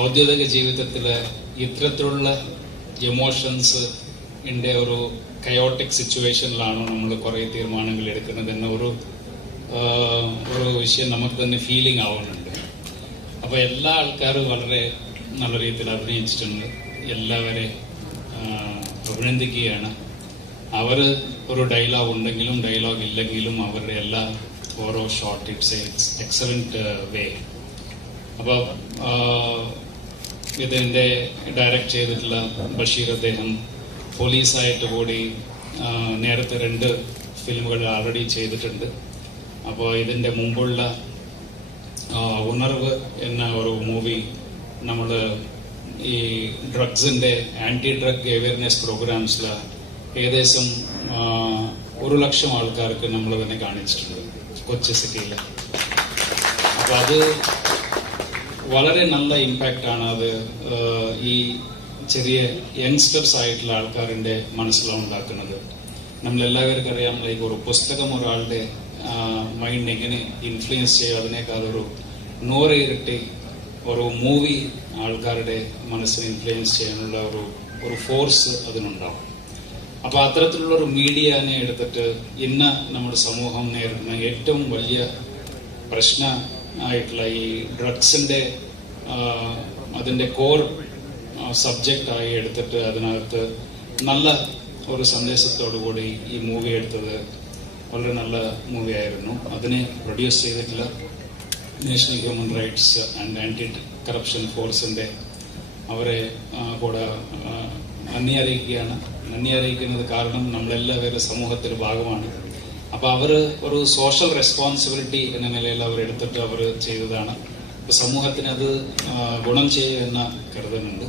ഔദ്യോഗിക ജീവിതത്തിൽ ഇത്തരത്തിലുള്ള എമോഷൻസ് ഒരു കയോട്ടിക് സിറ്റുവേഷനിലാണ് നമ്മൾ കുറേ തീരുമാനങ്ങൾ എടുക്കുന്നത് എന്ന ഒരു വിഷയം നമുക്ക് തന്നെ ഫീലിംഗ് ആവുന്നുണ്ട്. അപ്പോൾ എല്ലാ ആൾക്കാരും വളരെ നല്ല രീതിയിൽ അഭിനയിച്ചിട്ടുണ്ട്. എല്ലാവരെയും അഭിനന്ദിക്കുകയാണ്. അവർ ഒരു ഡയലോഗ് ഉണ്ടെങ്കിലും ഡയലോഗ് ഇല്ലെങ്കിലും അവരുടെ എല്ലാ ഓരോ ഷോട്ട് ഇറ്റ്സ് എക്സലന്റ് വേ. അപ്പോൾ ഇതിൻ്റെ ഡയറക്റ്റ് ചെയ്തിട്ടുള്ള ബഷീർ അദ്ദേഹം പോലീസായിട്ട് കൂടി നേരത്തെ 2 ഫിലിമുകൾ ആൾറെഡി ചെയ്തിട്ടുണ്ട്. അപ്പോൾ ഇതിൻ്റെ മുമ്പുള്ള ഉണർവ് എന്ന ഒരു മൂവി നമ്മൾ ഈ ഡ്രഗ്സിൻ്റെ ആൻറ്റി ഡ്രഗ് അവയർനെസ് പ്രോഗ്രാംസിൽ ഏകദേശം 100,000 ആൾക്കാർക്ക് നമ്മൾ തന്നെ കാണിച്ചിട്ടുണ്ട് കൊച്ചി സിറ്റിയിൽ. അപ്പോൾ അത് വളരെ നല്ല ഇമ്പാക്റ്റാണ് അത് ഈ ചെറിയ യങ്സ്റ്റേഴ്സ് ആയിട്ടുള്ള ആൾക്കാരുടെ മനസ്സിലുണ്ടാക്കുന്നത്. നമ്മളെല്ലാവർക്കും അറിയാം, ലൈക്ക് ഒരു പുസ്തകം ഒരാളുടെ മൈൻഡ് എങ്ങനെ ഇൻഫ്ലുവൻസ് ചെയ്യും, അതിനേക്കാൾ ഒരു 100 ഇരട്ടി ഒരു മൂവി ആൾക്കാരുടെ മനസ്സിനെ ഇൻഫ്ലുവൻസ് ചെയ്യാനുള്ള ഒരു ഫോഴ്സ് അതിനുണ്ടാവും. അപ്പോൾ അത്തരത്തിലുള്ളൊരു മീഡിയനെ എടുത്തിട്ട് ഇന്ന് നമ്മുടെ സമൂഹം നേരിടുന്ന ഏറ്റവും വലിയ പ്രശ്നമായിട്ടുള്ള ഈ ഡ്രഗ്സിൻ്റെ അതിൻ്റെ കോർ സബ്ജക്റ്റായി എടുത്തിട്ട് അതിനകത്ത് നല്ല ഒരു സന്ദേശത്തോടു കൂടി ഈ മൂവി എടുത്തത് വളരെ നല്ല മൂവിയായിരുന്നു. അതിനെ പ്രൊഡ്യൂസ് ചെയ്തിട്ടുള്ള national human rights and anti corruption ഫോഴ്സിൻ്റെ അവരെ കൂടെ നന്ദി അറിയിക്കുകയാണ്. നന്ദി അറിയിക്കുന്നത് കാരണം നമ്മളെല്ലാവരും സമൂഹത്തിൻ്റെ ഭാഗമാണ്. അപ്പോൾ അവർ ഒരു സോഷ്യൽ റെസ്പോൺസിബിലിറ്റി എന്ന നിലയിൽ അവരെടുത്തിട്ട് അവർ ചെയ്തതാണ്. അപ്പോൾ സമൂഹത്തിന് അത് ഗുണം ചെയ്യുമെന്ന് കരുതുന്നുണ്ട്.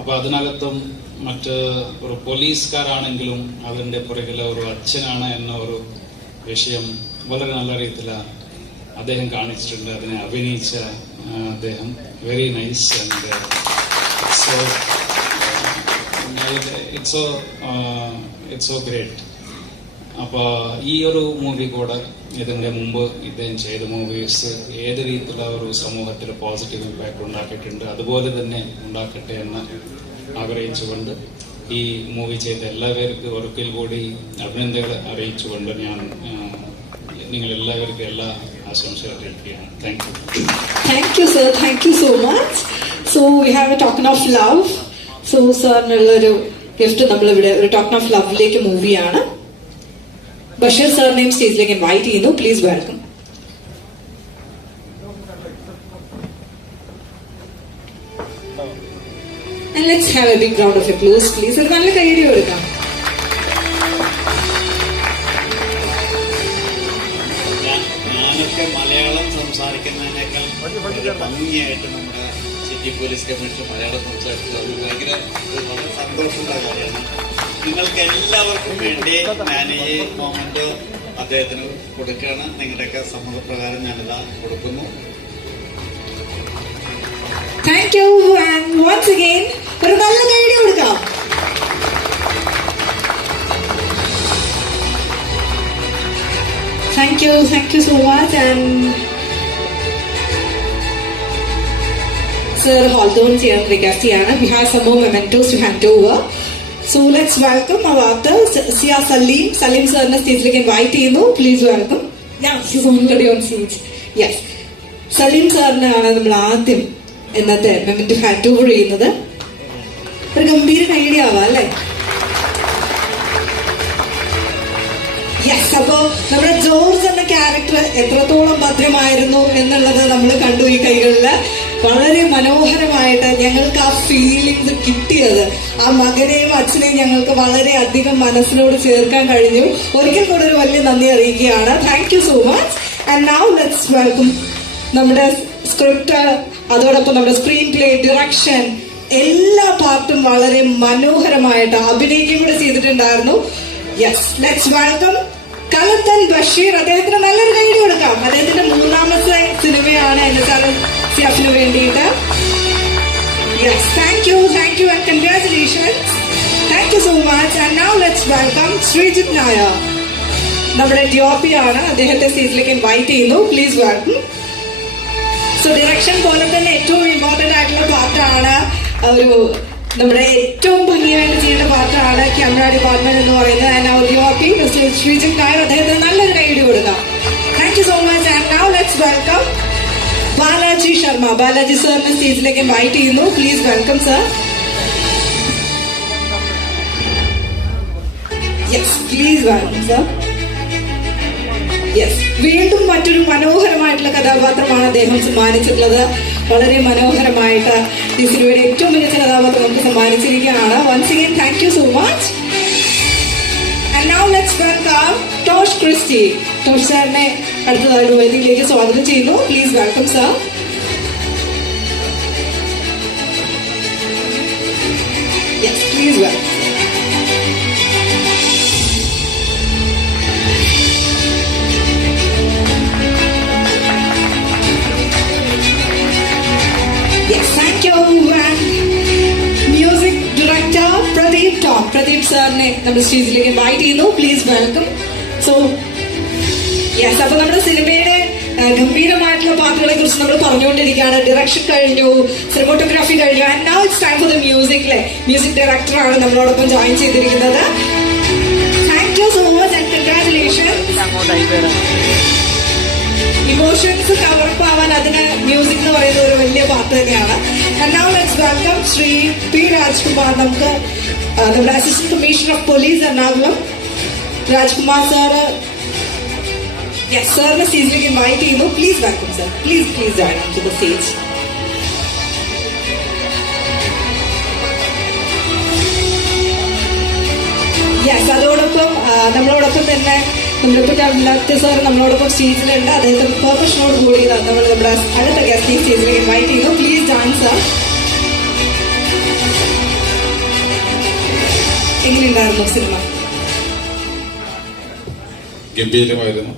അപ്പോൾ അതിനകത്തും മറ്റ് ഒരു പോലീസുകാരാണെങ്കിലും അതിൻ്റെ പുറകിൽ ഒരു അച്ഛനാണ് എന്ന ഒരു വിഷയം വളരെ നല്ല രീതിയിൽ അദ്ദേഹം കാണിച്ചിട്ടുണ്ട്. അതിനെ അഭിനയിച്ച അദ്ദേഹം very nice and so it's so great. അപ്പോൾ ഈ ഒരു മൂവി കൂടെ ഇതിൻ്റെ മുമ്പ് ഇദ്ദേഹം ചെയ്ത മൂവീസ് ഏത് രീതിയിലുള്ള ഒരു സമൂഹത്തിൽ പോസിറ്റീവ് ഇമ്പാക്ട് ഉണ്ടാക്കിയിട്ടുണ്ട്, അതുപോലെ തന്നെ ഉണ്ടാക്കട്ടെ എന്ന് ആഗ്രഹിച്ചുകൊണ്ട് ഈ മൂവി ചെയ്ത എല്ലാവർക്കും ഒരിക്കൽ കൂടി അഭിനന്ദനങ്ങൾ അറിയിച്ചുകൊണ്ട് ഞാൻ നിങ്ങളെല്ലാവർക്കും എല്ലാ ആശംസകൾ അറിയിക്കുകയാണ്. Thank you. Thank you, sir. Thank you so much. So we have a token of love. So സാറിനുള്ളൊരു ഗിഫ്റ്റ് നമ്മളിവിടെ ഒരു ടോക്കൺ ഓഫ് ലവിലേക്ക് മൂവ് ചെയ്യാണ്. ബഷീർ സാറിനെയും സ്റ്റേജിലേക്ക് ഇൻവൈറ്റ് ചെയ്യുന്നു. Please welcome. And let's have a big round of applause, please. ഒരു നല്ല കൈയടി കൊടുക്കാം. ഞാനൊക്കെ മലയാളം സംസാരിക്കുന്നതിനേക്കാൾ ഭംഗിയായിട്ട് നമ്മുടെ സിറ്റി പോലീസ് കമ്മീഷണർ മലയാളം സംസാരിച്ചത് അത് ഭയങ്കര വളരെ സന്തോഷമുള്ള കാര്യമാണ്. നിങ്ങൾക്ക് എല്ലാവർക്കും വേണ്ടി ഞാൻ ഈ മൊമെന്റ് അദ്ദേഹത്തിന് കൊടുക്കുകയാണ്. നിങ്ങളുടെയൊക്കെ സമ്മതപ്രകാരം ഞാനിതാ കൊടുക്കുന്നു. Thank you, and once again ഒരു നല്ല കൈയടി കൊടുക്കാം. Thank you so much. And sir, hold on ചെയ്യാൻ റിക്വസ്റ്റ് ചെയ്യാണ്. We have some more mementos to hand over. So let's welcome our author, Sia Salim. Salim sirനെ സ്റ്റേജിലേക്ക് ഇൻവൈറ്റ് ചെയ്യുന്നു. Please welcome. Yeah, he's already on stage. Yes. Saleem സാറിനാണ് നമ്മൾ ആദ്യം ഇന്നത്തെ മെമെന്റ് hand over ചെയ്യുന്നത്. ഒരു ഗംഭീര കൈയടി ആവാം അല്ലേ? യെസ്. അപ്പോ നമ്മുടെ ജോർജ് എന്ന ക്യാരക്ടർ എത്രത്തോളം ഭദ്രമായിരുന്നു എന്നുള്ളത് നമ്മൾ കണ്ടു ഈ കൈകളില്. വളരെ മനോഹരമായിട്ട് ഞങ്ങൾക്ക് ആ ഫീലിംഗ്സ് കിട്ടിയത്, ആ മകനെയും അച്ഛനെയും ഞങ്ങൾക്ക് വളരെ അധികം മനസ്സിനോട് ചേർക്കാൻ കഴിഞ്ഞു. ഒരിക്കൽ കൂടെ ഒരു വലിയ നന്ദി അറിയിക്കുകയാണ്. Thank you so much. And now let's welcome നമ്മുടെ സ്ക്രിപ്റ്റ്, അതോടൊപ്പം നമ്മുടെ സ്ക്രീൻ പ്ലേ, ഡിറക്ഷൻ, എല്ലാ പാർട്ടും വളരെ മനോഹരമായിട്ട് അഭിനയിക്കുകയും കൂടെ ചെയ്തിട്ടുണ്ടായിരുന്നു. Yes, let's welcome Kalathan Basheer. അദ്ദേഹത്തിന് നല്ലൊരു കൈയ്യടി കൊടുക്കാം. അദ്ദേഹത്തിന്റെ 3ാമത്തെ സിനിമയാണ് NSRCF വേണ്ടിയിട്ട്. Yes, thank you and congratulations. Thank you so much. And now let's welcome Sreejith Nair. നമ്മുടെ DOP ആണ്. അദ്ദേഹത്തെ സ്റ്റേജിലേക്ക് ഇൻവൈറ്റ് ചെയ്യുന്നു. Please welcome. സോ ഡിറക്ഷൻ പോലെ തന്നെ ഏറ്റവും ഇമ്പോർട്ടന്റ് ആയിട്ടുള്ള ഒരു നമ്മുടെ ഏറ്റവും ഭംഗിയായിട്ട് ചെയ്യുന്ന പാത്രമാണ് ക്യാമറ ഡിപ്പാർട്ട്മെന്റ് എന്ന് പറയുന്നത്. ആൻഡ് അവർ ഹാപ്പി മിസ്റ്റർ ശ്രീജിത്ത് നായർ, അദ്ദേഹത്തിന് നല്ലൊരു കൈയ്യടി കൊടുക്കാം. Thank you so much. And now let's welcome Balaji Sharma. Balaji സാറിനെ സ്റ്റേജിലേക്ക് ഇൻവൈറ്റ് ചെയ്യുന്നു. Please welcome sir. Yes, please welcome sir. Yes, വീണ്ടും മറ്റൊരു മനോഹരമായിട്ടുള്ള കഥാപാത്രമാണ് അദ്ദേഹം സമ്മാനിച്ചിട്ടുള്ളത്. വളരെ മനോഹരമായിട്ട് ഈ സിനിമയുടെ ഏറ്റവും മികച്ച കഥാപാത്രം നമുക്ക് സമ്മാനിച്ചിരിക്കുകയാണ്. Once again thank you so much. And now let's welcome Tosh Christy. Tosh സാറിനെ അടുത്തതായിട്ട് വേദിയിലേക്ക് സ്വാഗതം ചെയ്യുന്നു. Please welcome sir. Yes, please welcome. Music director Pradeep Tom. Pradeep സാറിനെ നമ്മുടെ സ്റ്റേജിലേക്ക് ഇൻവൈറ്റ് ചെയ്യുന്നു. Please welcome. സോ യെസ്, അപ്പൊ നമ്മുടെ സിനിമയുടെ ഗംഭീരമായിട്ടുള്ള പാട്ടുകളെ കുറിച്ച് നമ്മൾ പറഞ്ഞുകൊണ്ടിരിക്കുകയാണ്. ഡയറക്ഷൻ കഴിഞ്ഞു, സിനിമോട്ടോഗ്രാഫി കഴിഞ്ഞു. And now it's time for the music. Music ഡയറക്ടറാണ് നമ്മളോടൊപ്പം ജോയിൻ ചെയ്തിരിക്കുന്നത്. Thank you so much and congratulations. Emotions cover up ആവാൻ അതിന് മ്യൂസിക് എന്ന് പറയുന്നത് ഒരു വലിയ പാട്ട് തന്നെയാണ്. Now let's welcome Shri P Rajkumar. നമുക്ക് നമ്മുടെ assistant commissioner of police Ernakulam Rajkumar sir സാറിനെ സ്റ്റേജിലേക്ക് ഇൻവൈറ്റ് ചെയ്യുന്നു. Please welcome sir. Please join on to the stage. Yes, അതോടൊപ്പം നമ്മളോടൊപ്പം തന്നെ നമ്മുടെ സാർ നമ്മളോടൊപ്പം സ്റ്റേജിലുണ്ട്. അദ്ദേഹത്തിന്റെ പെർമിഷനോട് കൂടി നമ്മൾ നമ്മുടെ അടുത്ത ഗസ്റ്റ് സ്റ്റേജിലേക്ക് ഇൻവൈറ്റ് ചെയ്യുന്നു. Please join sir. എങ്ങനെയുണ്ടായിരുന്നു സിനിമ? ഗംഭീരമായിരുന്നു.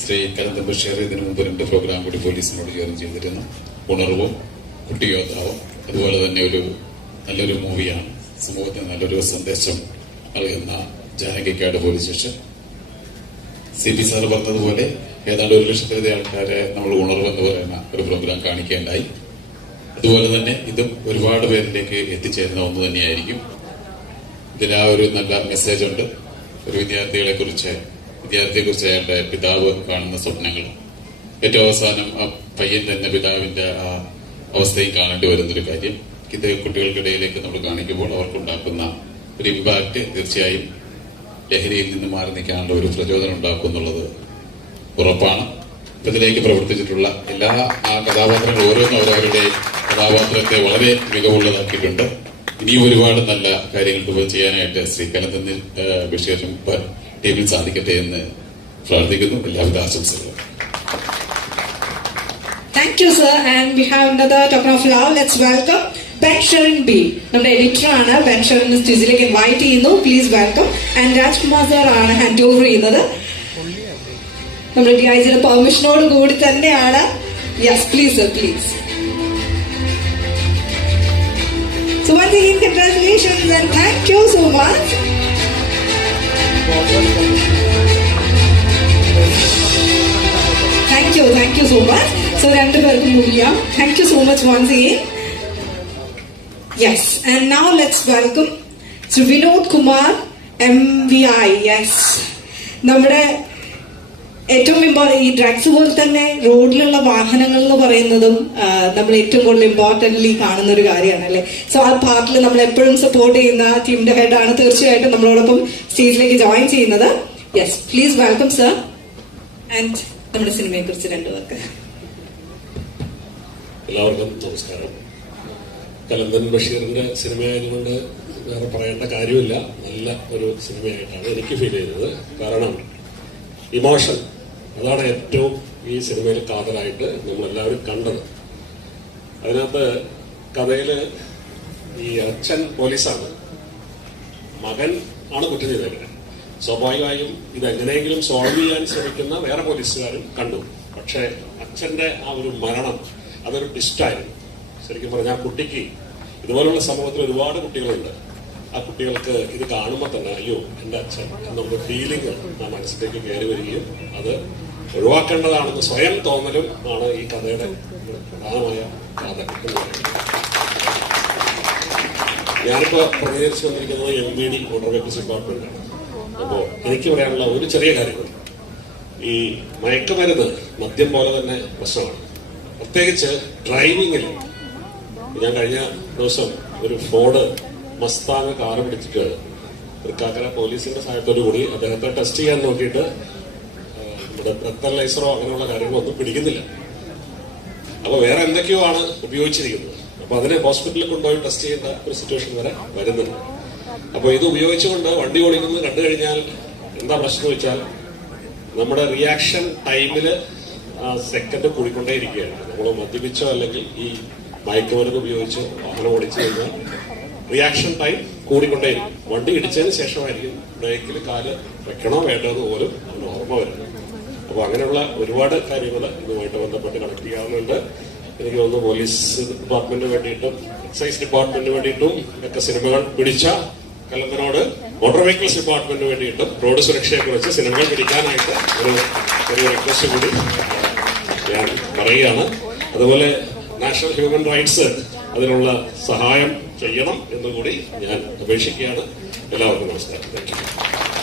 ശ്രീ കലന്തൻ ബഷീർ ഇതിനു മുമ്പ് 2 പ്രോഗ്രാം കൂടി പോലീസിനോട് ചേർന്ന് ചെയ്തിരുന്നു. ഉണർവും കുട്ടിയോദ്ധാവും. അതുപോലെ തന്നെ ഒരു നല്ലൊരു മൂവിയാണ്. സമൂഹത്തിന് നല്ലൊരു സന്ദേശം നൽകുന്ന Janakikkad police station. CP sir പറഞ്ഞതുപോലെ ഏതാണ്ട് 1 ലക്ഷത്തിലധികം ആൾക്കാരെ നമ്മൾ ഉണർവെന്ന് പറയുന്ന ഒരു പ്രോഗ്രാം കാണിക്കേണ്ടായി. അതുപോലെ തന്നെ ഇതും ഒരുപാട് പേരിലേക്ക് എത്തിച്ചേരുന്ന ഒന്ന് തന്നെയായിരിക്കും. ഇതിൽ ആ ഒരു നല്ല മെസ്സേജ് ഉണ്ട്. ഒരു വിദ്യാർത്ഥിയെക്കുറിച്ച് അയാളുടെ പിതാവ് കാണുന്ന സ്വപ്നങ്ങൾ, ഏറ്റവും അവസാനം ആ പയ്യൻ തന്നെ പിതാവിന്റെ ആ അവസ്ഥയും കാണേണ്ടി വരുന്നൊരു കാര്യം. ഇത് കുട്ടികൾക്കിടയിലേക്ക് നമ്മൾ കാണിക്കുമ്പോൾ അവർക്കുണ്ടാക്കുന്ന ഒരു ഇമ്പാക്ട് തീർച്ചയായും ലഹരിയിൽ നിന്ന് മാറി നിൽക്കാനുള്ള ഒരു പ്രചോദനം ഉണ്ടാക്കും എന്നുള്ളത് ഉറപ്പാണ്. ഇതിലേക്ക് പ്രവർത്തിച്ചിട്ടുള്ള എല്ലാ കഥാപാത്രങ്ങളും ഓരോന്നും അവരവരുടെ കഥാപാത്രത്തെ വളരെ മികവുള്ളതാക്കിയിട്ടുണ്ട്. ഇനിയും ഒരുപാട് നല്ല കാര്യങ്ങൾ ചെയ്യാനായിട്ട് ശ്രീ കലന്തൻ ബഷീറും ടീമിൽ സാധിക്കട്ടെ എന്ന് പ്രാർത്ഥിക്കുന്നു. എല്ലാവിധ ആശംസകളും. Thank you sir. And we have another token of love. Let's welcome Bensherin B. നമ്മുടെ എഡിറ്ററാണ്. ബെൻഷറിന് സ്റ്റേജിലേക്ക് ഇൻവൈറ്റ് ചെയ്യുന്നു. Please welcome. And Rajkumar sir ആണ് ഹാൻഡ് ഓവർ ചെയ്യുന്നത്. നമ്മുടെ DIGയുടെ പെർമിഷനോട് കൂടി തന്നെയാണ്. Yes, please sir, please. So once again, congratulations and thank you so much. Thank you so much. So രണ്ടുപേർക്കും മൂവ് ചെയ്യാം. Thank you so much once again. Yes, and now let's welcome Sri Vinod Kumar MVI. Yes, നമ്മുടെ ഏറ്റവും important ഈ drugs പോലെ തന്നെ റോഡിലുള്ള വാഹനങ്ങൾ എന്ന് പറയുന്നതും നമ്മൾ ഏറ്റവും കൂടുതൽ ഇമ്പോർട്ടൻ്റ്ലി കാണുന്ന ഒരു കാര്യമാണ് അല്ലേ. സോ ആ പാർട്ടിൽ നമ്മൾ എപ്പോഴും സപ്പോർട്ട് ചെയ്യുന്ന ടീമിന്റെ ഹെഡാണ് തീർച്ചയായിട്ടും നമ്മളോടൊപ്പം സ്റ്റേജിലേക്ക് ജോയിൻ ചെയ്യുന്നത്. Yes, please welcome sir. And നമ്മുടെ സിനിമയെ കുറിച്ച് 2 പേർക്ക്. എല്ലാവർക്കും നമസ്കാരം. കലന്തൻ ബഷീറിന്റെ സിനിമയായതുകൊണ്ട് വേറെ പറയേണ്ട കാര്യമില്ല. നല്ല ഒരു സിനിമയായിട്ടാണ് എനിക്ക് ഫീൽ ചെയ്തത്. കാരണം ഇമോഷൻ, അതാണ് ഏറ്റവും ഈ സിനിമയിൽ കാതലായിട്ട് നമ്മളെല്ലാവരും കണ്ടത്. അതിനകത്ത് കഥയില് ഈ അച്ഛൻ പോലീസാണ്, മകൻ ആണ് കുറ്റം ചെയ്തേക്കുന്നത്. സ്വാഭാവികമായും ഇതെങ്ങനെയെങ്കിലും സോൾവ് ചെയ്യാൻ ശ്രമിക്കുന്ന വേറെ പോലീസുകാരും കണ്ടു. പക്ഷെ അച്ഛന്റെ ആ ഒരു മരണം അതൊരു ട്വിസ്റ്റായിരുന്നു. ശരിക്കും പറഞ്ഞാൽ ആ കുട്ടിക്ക്, ഇതുപോലുള്ള സമൂഹത്തിൽ ഒരുപാട് കുട്ടികളുണ്ട്, ആ കുട്ടികൾക്ക് ഇത് കാണുമ്പോൾ തന്നെ അയ്യോ എൻ്റെ അച്ഛൻ എന്നുള്ള ഫീലിംഗ് ആ മനസ്സിലേക്ക് കയറി വരികയും അത് ഒഴിവാക്കേണ്ടതാണെന്ന് സ്വയം തോന്നലും ആണ് ഈ കഥയുടെ പ്രധാനമായ കഥ എന്ന് പറയുന്നത്. ഞാനിപ്പോ പ്രതികരിച്ചു വന്നിരിക്കുന്നത് MVD മോട്ടോർ വെഹിക്കിൾസ് ഡിപ്പാർട്ട്മെന്റാണ്. അപ്പോ എനിക്ക് പറയാനുള്ള ഒരു ചെറിയ കാര്യങ്ങൾ, ഈ മയക്കുമരുന്ന് മദ്യം പോലെ തന്നെ പ്രശ്നമാണ്. പ്രത്യേകിച്ച് ഡ്രൈവിങ്ങിൽ. ഞാൻ കഴിഞ്ഞ ദിവസം ഒരു ഫോർഡ് മസ്താങ് കാറ് പിടിച്ചിട്ട് തൃക്കാക്കര പോലീസിന്റെ സഹായത്തോടു കൂടി അദ്ദേഹത്തെ ടെസ്റ്റ് ചെയ്യാൻ നോക്കിയിട്ട് നമ്മുടെ ബ്രത്തലൈസറോ അങ്ങനെയുള്ള കാര്യങ്ങളൊന്നും പിടിക്കുന്നില്ല. അപ്പൊ വേറെ എന്തൊക്കെയോ ആണ് ഉപയോഗിച്ചിരിക്കുന്നത്. അപ്പൊ അതിനെ ഹോസ്പിറ്റലിൽ കൊണ്ടുപോയി ടെസ്റ്റ് ചെയ്യേണ്ട ഒരു സിറ്റുവേഷൻ വരെ വരുന്നുണ്ട്. അപ്പൊ ഇത് ഉപയോഗിച്ചുകൊണ്ട് വണ്ടി ഓടിക്കുന്നത് കണ്ടു കഴിഞ്ഞാൽ എന്താ പ്രശ്നം വെച്ചാൽ നമ്മുടെ റിയാക്ഷൻ ടൈമില് സെക്കൻഡ് കൂടിക്കൊണ്ടേയിരിക്കുകയാണ്. നമ്മൾ മദ്യപിച്ചോ അല്ലെങ്കിൽ ഈ മയക്കുമരുന്ന് ഉപയോഗിച്ചോ വാഹനം ഓടിച്ചു കഴിഞ്ഞാൽ റിയാക്ഷൻ ടൈം കൂടിക്കൊണ്ടേയിരിക്കും. വണ്ടി ഇടിച്ചതിന് ശേഷമായിരിക്കും ബ്രേക്കിൽ കാല് വെക്കണോ വേണ്ടോ എന്ന് പോലും അതിന് ഓർമ്മ വരുന്നത്. അപ്പൊ അങ്ങനെയുള്ള ഒരുപാട് കാര്യങ്ങൾ ഇതുമായിട്ട് ബന്ധപ്പെട്ട് കണക്ട് ചെയ്യാവുന്നുണ്ട്. എനിക്ക് തോന്നുന്നു പോലീസ് ഡിപ്പാർട്ട്മെന്റിന് വേണ്ടിയിട്ടും എക്സൈസ് ഡിപ്പാർട്ട്മെന്റിന് വേണ്ടിയിട്ടും ഒക്കെ സിനിമകൾ പിടിച്ച കലന്തനോട് മോട്ടോർ വെഹിക്കിൾസ് ഡിപ്പാർട്ട്മെന്റിന് വേണ്ടിയിട്ടും റോഡ് സുരക്ഷയെ കുറിച്ച് സിനിമകൾ പിടിക്കാനായിട്ട് ഒരു റിക്വസ്റ്റ് കൂടി ഞാൻ പറയുകയാണ്. അതുപോലെ നാഷണൽ ഹ്യൂമൻ റൈറ്റ്സ് അതിനുള്ള സഹായം ചെയ്യണം എന്നുകൂടി ഞാൻ അപേക്ഷിക്കുകയാണ്. എല്ലാവർക്കും നമസ്കാരം. Thank you.